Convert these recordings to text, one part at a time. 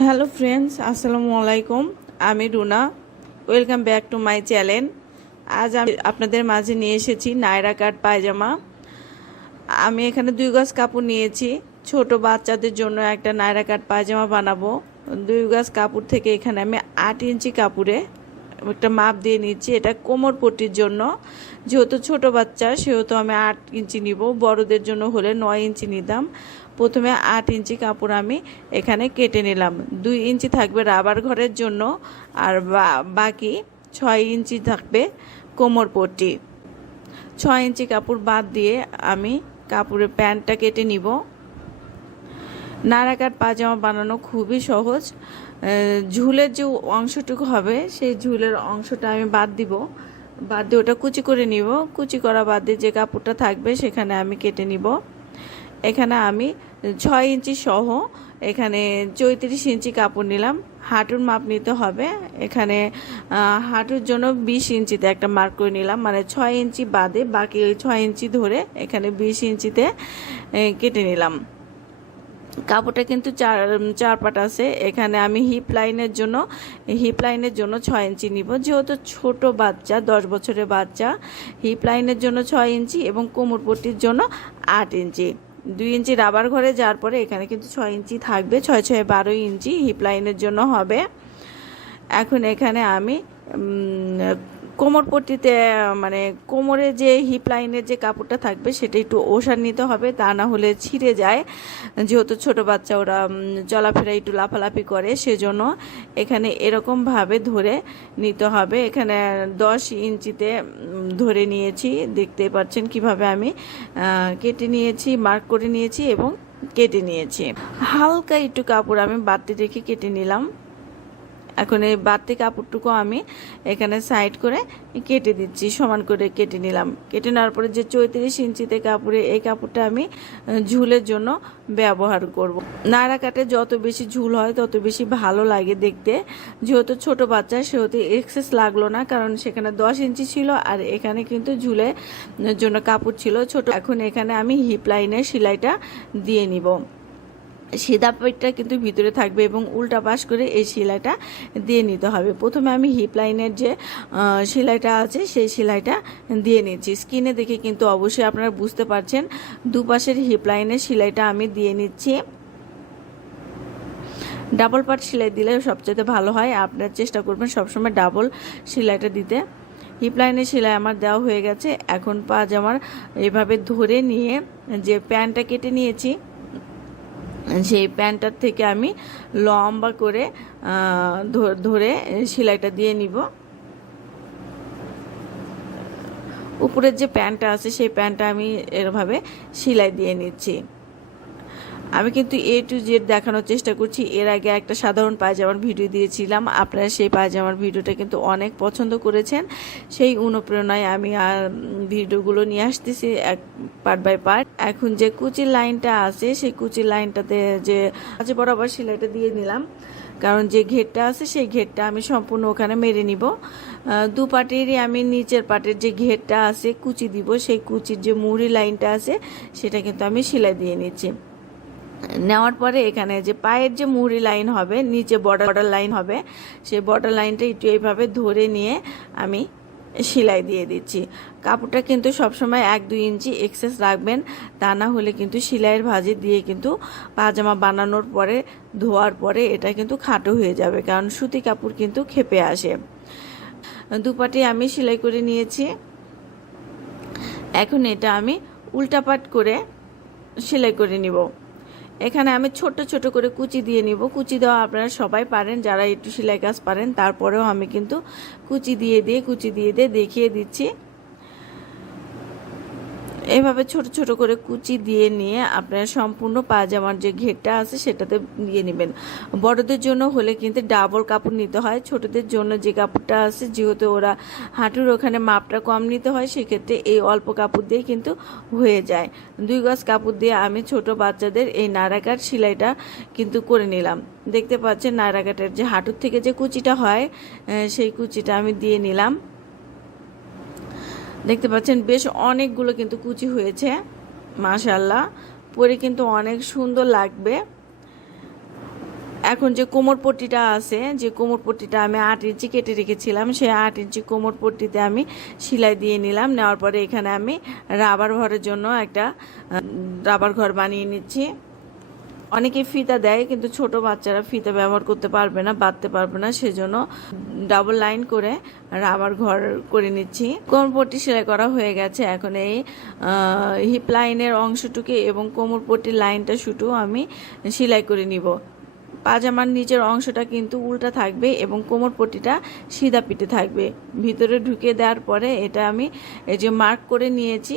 Hello friends, আসসালামু আলাইকুম। আমি Runa. Welcome back to my channel আজ আমি আপনাদের মাঝে নিয়ে এসেছি নায়রা কাট পায়জামা। আমি এখানে দুই গাছ কাপড় নিয়েছি। ছোট বাচ্চাদের জন্য একটা নায়রা কাট পায়জামা বানাবো। দুই গাছ কাপড় থেকে এখানে আমি আট ইঞ্চি কাপড়ে একটা মাপ দিয়ে নিচ্ছি, এটা কোমর পট্টির জন্য। যেহেতু ছোট বাচ্চা, সেহেতু আমি আট ইঞ্চি নিব। বড়দের জন্য হলে নয় ইঞ্চি নিতাম। প্রথমে আট ইঞ্চি কাপড় আমি এখানে কেটে নিলাম। দুই ইঞ্চি থাকবে রাবার ঘরের জন্য, আর বাকি ছয় ইঞ্চি থাকবে কোমর পট্টি। ছয় ইঞ্চি কাপড় বাদ দিয়ে আমি কাপড়ের প্যান্টটা কেটে নিব। নাড়াকাট পাজামা বানানো খুবই সহজ। ঝুলের যে অংশটুকু হবে, সেই ঝুলের অংশটা আমি বাদ দিব। বাদ দিয়ে ওটা কুচি করে নিব। কুচি করা বাদ দিয়ে যে কাপড়টা থাকবে, সেখানে আমি কেটে নিব। এখানে আমি ছয় ইঞ্চি সহ এখানে চৌত্রিশ ইঞ্চি কাপড় নিলাম। হাঁটুর মাপ নিতে হবে। এখানে হাঁটুর জন্য বিশ ইঞ্চিতে একটা মার্ক করে নিলাম। মানে ছয় ইঞ্চি বাদে বাকি ছয় ইঞ্চি ধরে এখানে বিশ ইঞ্চিতে কেটে নিলাম। কাপড়টা কিন্তু চার চার পাট আছে। এখানে আমি হিপ লাইনের জন্য হিপ লাইনের জন্য ছয় ইঞ্চি নিব। যেহেতু ছোট বাচ্চা, দশ বছরের বাচ্চা হিপ লাইনের জন্য ছয় ইঞ্চি এবং কোমর পট্টির জন্য আট ইঞ্চি। দুই ইঞ্চি রাবার ঘরে যাওয়ার পরে এখানে কিন্তু ছয় ইঞ্চি থাকবে, ছয় ছয়, বারো ইঞ্চি হিপ লাইনের জন্য হবে। এখন এখানে আমি কোমর পট্টিতে মানে কোমরে যে হিপ লাইনের যে কাপড়টা থাকবে সেটা একটু ওষার নিতে হবে, তা না হলে ছিঁড়ে যায়। যেহেতু ছোট বাচ্চা ওরা চলাফেরা একটু লাফালাফি করে, সেজন্য এখানে এরকমভাবে ধরে নিতে হবে। এখানে দশ ইঞ্চিতে ধরে নিয়েছি। দেখতে পাচ্ছেন কীভাবে আমি কেটে নিয়েছি মার্ক করে নিয়েছি এবং কেটে নিয়েছি। হালকা একটু কাপড় আমি বাড়তি রেখে কেটে নিলাম। এখন এই বাড়তি কাপড়টুকু আমি এখানে সাইড করে কেটে দিচ্ছি, সমান করে কেটে নিলাম। কেটে নেওয়ার পরে যে চৌত্রিশ ইঞ্চিতে কাপড়ে, এই কাপড়টা আমি ঝুলের জন্য ব্যবহার করব। নাড়া কাটে যত বেশি ঝুল হয়, তত বেশি ভালো লাগে দেখতে। যেহেতু ছোট বাচ্চা, সেহেতু এক্সেস লাগল না, কারণ সেখানে দশ ইঞ্চি ছিল আর এখানে কিন্তু ঝুলের জন্য কাপড় ছিল ছোট। এখন এখানে আমি হিপ লাইনের সেলাইটা দিয়ে নিব। সিধা পেটটা কিন্তু ভিতরে থাকবে এবং উল্টা পাশ করে এই সেলাইটা দিয়ে নিতে হবে। প্রথমে আমি হিপ লাইনের যে সেলাইটা আছে, সেই সেলাইটা দিয়ে নিচ্ছি। স্কিনে দেখে কিন্তু অবশ্যই আপনারা বুঝতে পারছেন, দুপাশের হিপ লাইনের সেলাইটা আমি দিয়ে নিচ্ছি। ডাবল পার্ট সেলাই দিলে সবচেয়ে ভালো হয়। আপনার চেষ্টা করবেন সবসময় ডাবল সেলাইটা দিতে। হিপ লাইনের সেলাই আমার দেওয়া হয়ে গেছে। এখন পাজামার এভাবে ধরে নিয়ে যে প্যান্টটা কেটে নিয়েছি সেই প্যান্টটার থেকে আমি লম্বা করে ধরে সেলাইটা দিয়ে নিব। উপরের যে প্যান্টটা আছে, সেই প্যান্টটা আমি এরভাবে সেলাই দিয়ে নিচ্ছি। আমি কিন্তু এ টু জেড দেখানোর চেষ্টা করছি। এর আগে একটা সাধারণ পায়জামার ভিডিও দিয়েছিলাম। আপনারা সেই পায়জামার ভিডিওটা কিন্তু অনেক পছন্দ করেছেন। সেই অনুপ্রেরণায় আমি আর ভিডিওগুলো নিয়ে আসতেছি এক পার্ট বাই পার্ট এখন যে কুচির লাইনটা আছে, সেই কুচির লাইনটাতে যে মাঝে বরাবর সেলাইটা দিয়ে নিলাম। কারণ যে ঘেরটা আছে, সেই ঘেরটা আমি সম্পূর্ণ ওখানে মেরে নিব। দু পাটেরই আমি নিচের পাটের যে ঘেরটা আছে, কুচি দিব, সেই কুচির যে মুড়ি লাইনটা আছে, সেটা কিন্তু আমি সেলাই দিয়ে নিচ্ছি। নেওয়ার পরে এখানে যে পায়ের যে মুহুরি লাইন হবে, নিচে বর্ডার বর্ডার লাইন হবে, সেই বর্ডার লাইনটা একটু এইভাবে ধরে নিয়ে আমি সেলাই দিয়ে দিচ্ছি। কাপড়টা কিন্তু সবসময় এক দুই ইঞ্চি এক্সেস রাখবেন, তা না হলে কিন্তু সেলাইয়ের ভাজি দিয়ে কিন্তু পাজামা বানানোর পরে, ধোয়ার পরে এটা কিন্তু খাটো হয়ে যাবে, কারণ সুতি কাপড় কিন্তু খেপে আসে। দুপাটি আমি সেলাই করে নিয়েছি। এখন এটা আমি উল্টাপাট করে সেলাই করে নিব। এখানে আমি ছোট ছোট করে কুচি দিয়ে নিব। কুচি দেওয়া আপনারা সবাই পারেন, যারা একটু সেলাই কাজ পারেন, তারপরেও আমি কিন্তু কুচি দিয়ে দিয়ে, কুচি দিয়ে দিয়ে দেখিয়ে দিচ্ছি। এভাবে ছোট ছোট করে কুচি দিয়ে নিয়ে আপনারা সম্পূর্ণ পাজামার যে ঘেরটা আছে সেটাতে দিয়ে নেবেন। বড়দের জন্য হলে কিন্তু ডাবল কাপড় নিতে হয়। ছোটদের জন্য যে কাপড়টা আছে, যেহেতু ওরা হাঁটুর ওখানে মাপটা কম নিতে হয়, সেক্ষেত্রে এই অল্প কাপড় দিয়ে কিন্তু হয়ে যায়। দুই গজ কাপড় দিয়ে আমি ছোট বাচ্চাদের এই নাড়াকাট সেলাইটা কিন্তু করে নিলাম। দেখতে পাচ্ছেন নাড়াকাটের যে হাঁটুর থেকে যে কুচিটা হয় সেই কুচিটা আমি দিয়ে নিলাম। দেখতে পাচ্ছেন বেশ অনেকগুলো কিন্তু কুচি হয়েছে মাশাল্লাহ পরে কিন্তু অনেক সুন্দর লাগবে। এখন যে কোমর পট্টিটা আছে, যে কোমর পট্টিটা আমি আট ইঞ্চি কেটে রেখেছিলাম, সেই আট ইঞ্চি কোমর পট্টিতে আমি সেলাই দিয়ে নিলাম। নেওয়ার পরে এখানে আমি রাবার ঘরের জন্য একটা রাবার ঘর বানিয়ে নিচ্ছি। অনেকে ফিতা দেয়, কিন্তু ছোট বাচ্চারা ফিতা ব্যবহার করতে পারবে না, বাঁধতে পারবে না, সেজন্য ডাবল লাইন করে রাবার ঘর করে নিচ্ছি। কোমর পট্টি সেলাই করা হয়ে গেছে। এখন এই হিপ লাইনের অংশটুকু এবং কোমর পট্টির লাইনটা শুটু আমি সেলাই করে নিব। পাজামার নিচের অংশটা কিন্তু উল্টা থাকবে এবং কোমর পট্টিটা সিধা পিঠে থাকবে। ভিতরে ঢুকে দেওয়ার পরে এটা আমি এই যে মার্ক করে নিয়েছি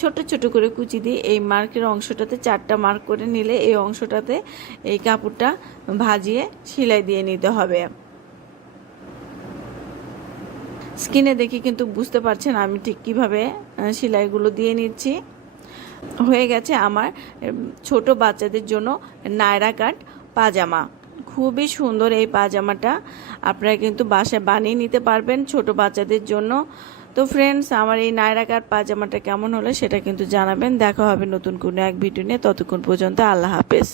ছোট ছোট করে কুচি দিয়ে এই মার্কের অংশটাতে চারটা মার্ক করে নিলে এই অংশটাতে এই কাপড়টা ভাজিয়ে সেলাই দিয়ে নিতে হবে। স্কিনে দেখে কিন্তু বুঝতে পারছেন আমি ঠিক কীভাবে সেলাইগুলো দিয়ে নিচ্ছি। হয়ে গেছে আমার ছোট বাচ্চাদের জন্য নায়রা কাট পাজামা। খুবই সুন্দর এই পাজামাটা। আপনারা কিন্তু বাসায় বানিয়ে নিতে পারবেন ছোট বাচ্চাদের জন্য। তো ফ্রেন্ডস আমার এই নায়রাকার পাজামাটা কেমন হলে সেটা কিন্তু জানাবেন। দেখা হবে নতুন কোনো এক ভিডিও নিয়ে। ততক্ষণ পর্যন্ত আল্লাহ হাফেজ।